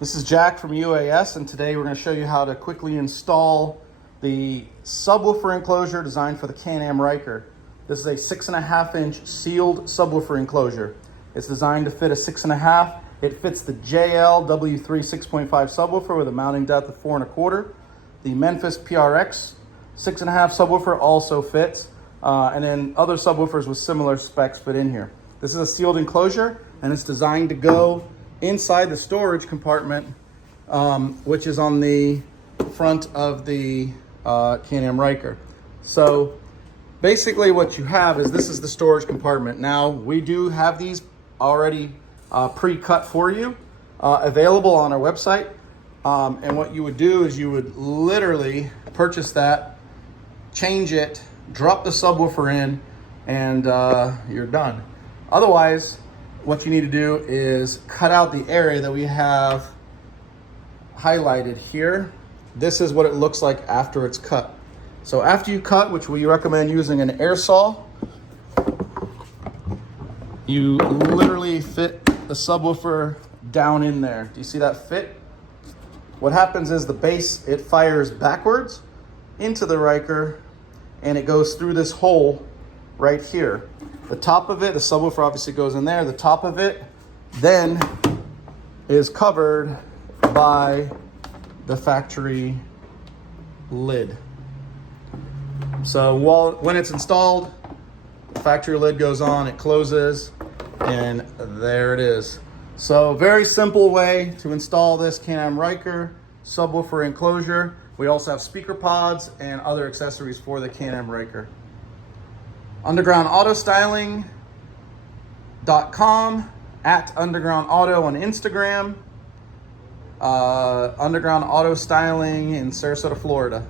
This is Jack from UAS, and today we're going to show you how to quickly install the subwoofer enclosure designed for the Can-Am RYKER. This is a 6.5-inch sealed subwoofer enclosure. It's designed to fit a 6.5. It fits the JL W3 6.5 subwoofer with a mounting depth of 4.25. The Memphis PRX 6.5 subwoofer also fits, and then other subwoofers with similar specs fit in here. This is a sealed enclosure, and it's designed to go inside the storage compartment, which is on the front of the Can-Am RYKER. So basically what you have is this is the storage compartment. Now we do have these already pre-cut for you, available on our website. And what you would do is you would literally purchase that, change it, drop the subwoofer in, and you're done. Otherwise, what you need to do is cut out the area that we have highlighted here. This is what it looks like after it's cut. So after you cut, which we recommend using an air saw, you literally fit the subwoofer down in there. Do you see that fit? What happens is the base, it fires backwards into the RYKER, and it goes through this hole right here. The top of it, the subwoofer obviously goes in there. The top of it then is covered by the factory lid. So when it's installed, the factory lid goes on, it closes, and there it is. So very simple way to install this Can-Am RYKER subwoofer enclosure. We also have speaker pods and other accessories for the Can-Am RYKER. undergroundautostylling.com, at Underground Auto on Instagram, Underground Auto Styling in Sarasota, Florida.